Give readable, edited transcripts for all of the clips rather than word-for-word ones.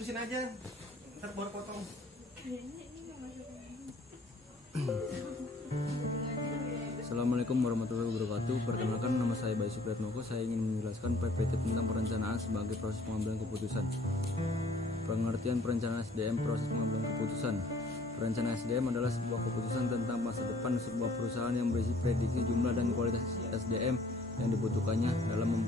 putusin aja, ntar baru potong. Assalamualaikum warahmatullahi wabarakatuh. Perkenalkan, nama saya Bayu Supriyatmoko. Saya ingin menjelaskan PPT tentang perencanaan sebagai proses pengambilan keputusan. Pengertian perencanaan SDM, proses pengambilan keputusan. Perencanaan SDM adalah sebuah keputusan tentang masa depan sebuah perusahaan yang berisi prediksi jumlah dan kualitas SDM yang dibutuhkannya dalam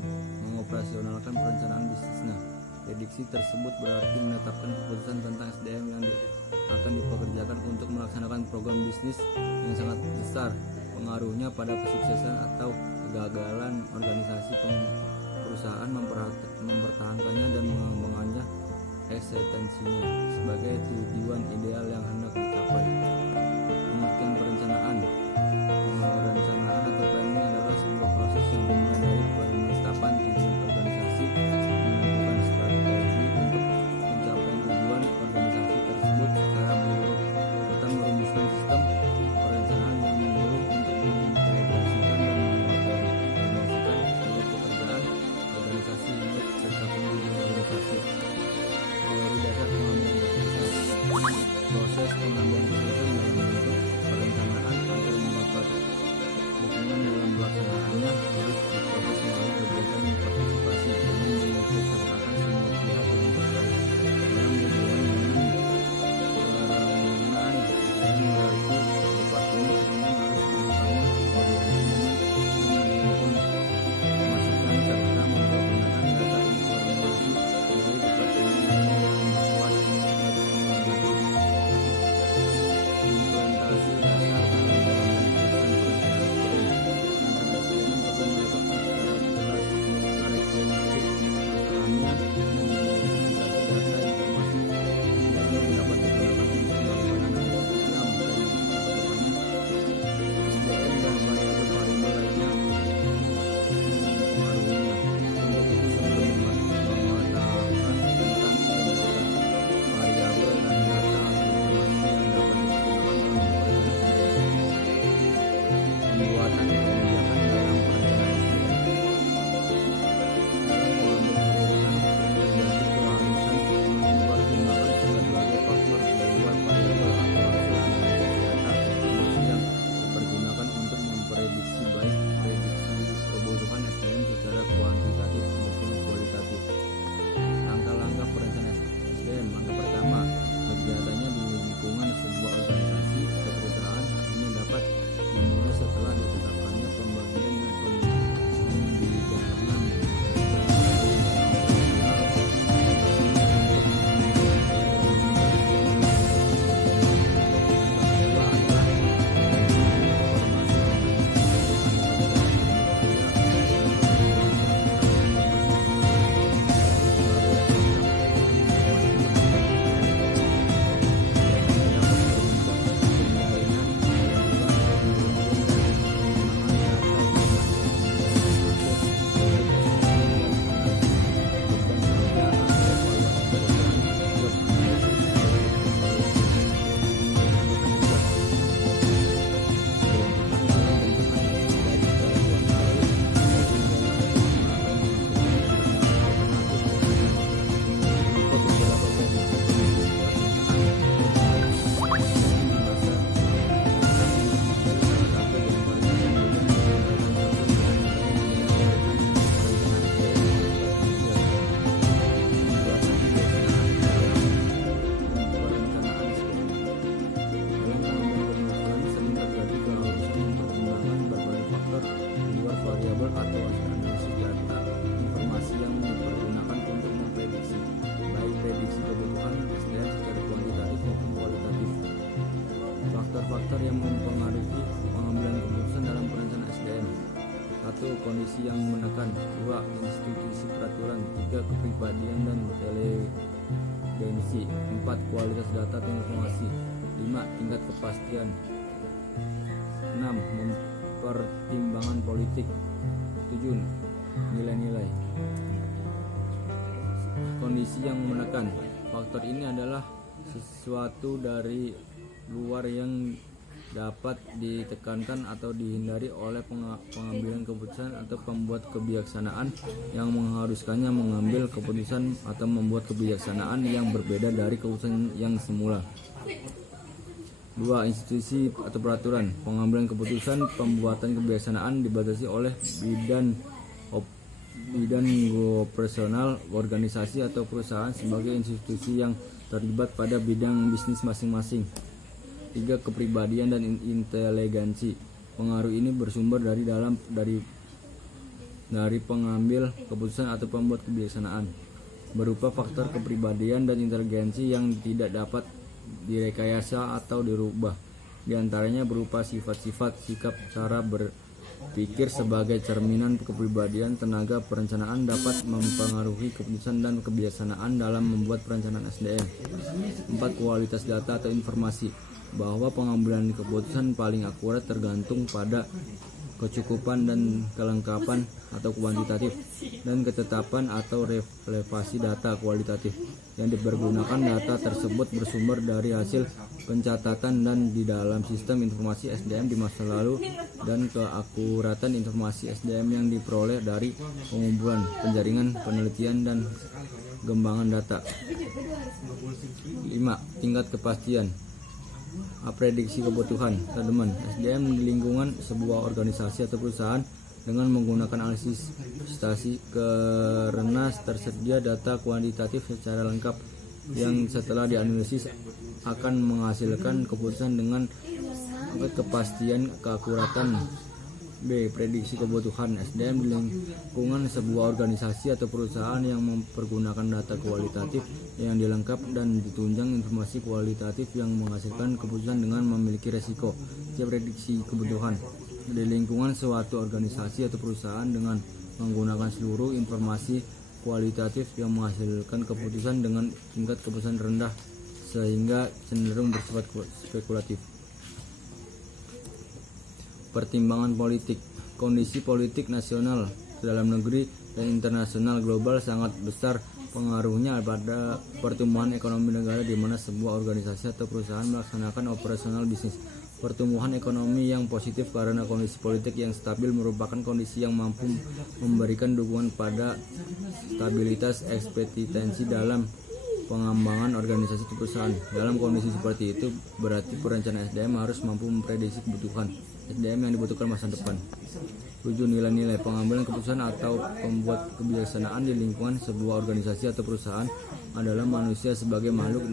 mengoperasionalkan perencanaan bisnisnya. Prediksi tersebut berarti menetapkan keputusan tentang SDM yang akan dipekerjakan untuk melaksanakan program bisnis yang sangat besar pengaruhnya pada kesuksesan atau kegagalan organisasi perusahaan mempertahankannya dan mengembangkannya eksistensinya sebagai tujuan ideal yang hendak dicapai. Pengertian perencanaan atau planning adalah sebuah proses yang dimulai dari penetapan tujuan organisasi, menentukan strategi untuk pencapaian tujuan organisasi tersebut secara menyeluruh, serta merumuskan sistem perencanaan yang menyeluruh untuk mengintegrasikan dan mengorganisasikan seluruh pekerjaan organisasi unit serta pengembangan organisasi. Teori dasar pengambilan keputusan. Proses pengambilan keputusan dalam bentuk perencanaan agar mendapat dukungan dalam pelaksanaannya harus diproses melalui berbagai partisipasi dengan mengikut sertakan semua pihak yang terkait dalam hubungan dengan perencanaan dan berarti departemen dengan harus melakukannya koordinasi dengan mengumpulkan masukan serta mempergunakan data informasi dari departemen yang membuat implementasi dasar dalam pengambilan keputusan perencanaan SDM. Perencanaan SDM perlu meletakkan secara jelas karakteristik perusahaannya dan mengidentifikasi data informasi yang dapat digunakan untuk melakukan analisis dalam SDM dan variabel-variabel lainnya mempengaruhinya. Untuk itu sebelum mengatakan tentang variabel dan data informasi yang dapat digunakan dalam pembuatan kebijakan dalam perencanaan SDM. Dalam pengambilan keputusan, berbagai keharusan mempertimbangkan berbagai faktor dari luar variabel atau hasil analisis data informasi yang dipergunakan untuk memprediksi baik prediksi kebutuhan SDM secara kuantitatif maupun kualitatif. Langkah-langkah perencanaan SDM. Langkah pertama, kegiatannya di lingkungan sebuah organisasi atau perusahaan akhirnya dapat dimulai setelah ditetapkannya pembagian dan pembidangan variabel atau hasil analisis data informasi yang dipergunakan untuk memprediksi baik prediksi kebutuhan SDM secara kuantitatif maupun kualitatif. Faktor-faktor yang mempengaruhi pengambilan keputusan dalam perencanaan SDM. 1. Kondisi yang menekan. 2. Institusi peraturan. 3. Kepribadian dan inteligensi. 4. Kualitas data dan informasi. 5. Tingkat kepastian. 6. Pertimbangan politik. 7. Nilai-nilai. Kondisi yang menekan. Faktor ini adalah sesuatu dari luar yang dapat ditekankan atau dihindari oleh pengambilan keputusan atau pembuat kebijaksanaan yang mengharuskannya mengambil keputusan atau membuat kebijaksanaan yang berbeda dari keputusan yang semula. 2. Institusi atau peraturan. Pengambilan keputusan pembuatan kebijaksanaan dibatasi oleh bidang operasional organisasi atau perusahaan sebagai institusi yang terlibat pada bidang bisnis masing-masing. 3. Kepribadian dan inteligensi. Pengaruh ini bersumber dari pengambil keputusan atau pembuat kebijaksanaan, berupa faktor kepribadian dan inteligensi yang tidak dapat direkayasa atau dirubah. Di antaranya berupa sifat-sifat, sikap, cara berpikir sebagai cerminan kepribadian. Tenaga perencanaan dapat mempengaruhi keputusan dan kebijaksanaan dalam membuat perencanaan SDM. 4. Kualitas data atau informasi. Bahwa pengambilan keputusan paling akurat tergantung pada kecukupan dan kelengkapan atau kuantitatif dan ketetapan atau relevansi data kualitatif yang dipergunakan. Data tersebut bersumber dari hasil pencatatan dan di dalam sistem informasi SDM di masa lalu, dan keakuratan informasi SDM yang diperoleh dari pengumpulan, penjaringan, penelitian, dan pengembangan data. 5. Tingkat kepastian. Prediksi kebutuhan teman SDM di lingkungan sebuah organisasi atau perusahaan dengan menggunakan analisis prestasi karena tersedia data kuantitatif secara lengkap yang setelah dianalisis akan menghasilkan keputusan dengan kepastian keakuratan. B. Prediksi kebutuhan SDM di lingkungan sebuah organisasi atau perusahaan yang mempergunakan data kualitatif yang dilengkap dan ditunjang informasi kualitatif yang menghasilkan keputusan dengan memiliki resiko. C. Prediksi kebutuhan di lingkungan suatu organisasi atau perusahaan dengan menggunakan seluruh informasi kualitatif yang menghasilkan keputusan dengan tingkat keputusan rendah sehingga cenderung bersifat spekulatif. Pertimbangan politik. Kondisi politik nasional, dalam negeri, dan internasional global sangat besar pengaruhnya pada pertumbuhan ekonomi negara di mana sebuah organisasi atau perusahaan melaksanakan operasional bisnis. Pertumbuhan ekonomi yang positif karena kondisi politik yang stabil merupakan kondisi yang mampu memberikan dukungan pada stabilitas eksistensi dalam pengembangan organisasi atau perusahaan. Dalam kondisi seperti itu, berarti perencanaan SDM harus mampu memprediksi kebutuhan SDM yang dibutuhkan masa depan. 7. Nilai-nilai pengambilan keputusan atau pembuat kebijaksanaan di lingkungan sebuah organisasi atau perusahaan adalah manusia sebagai makhluk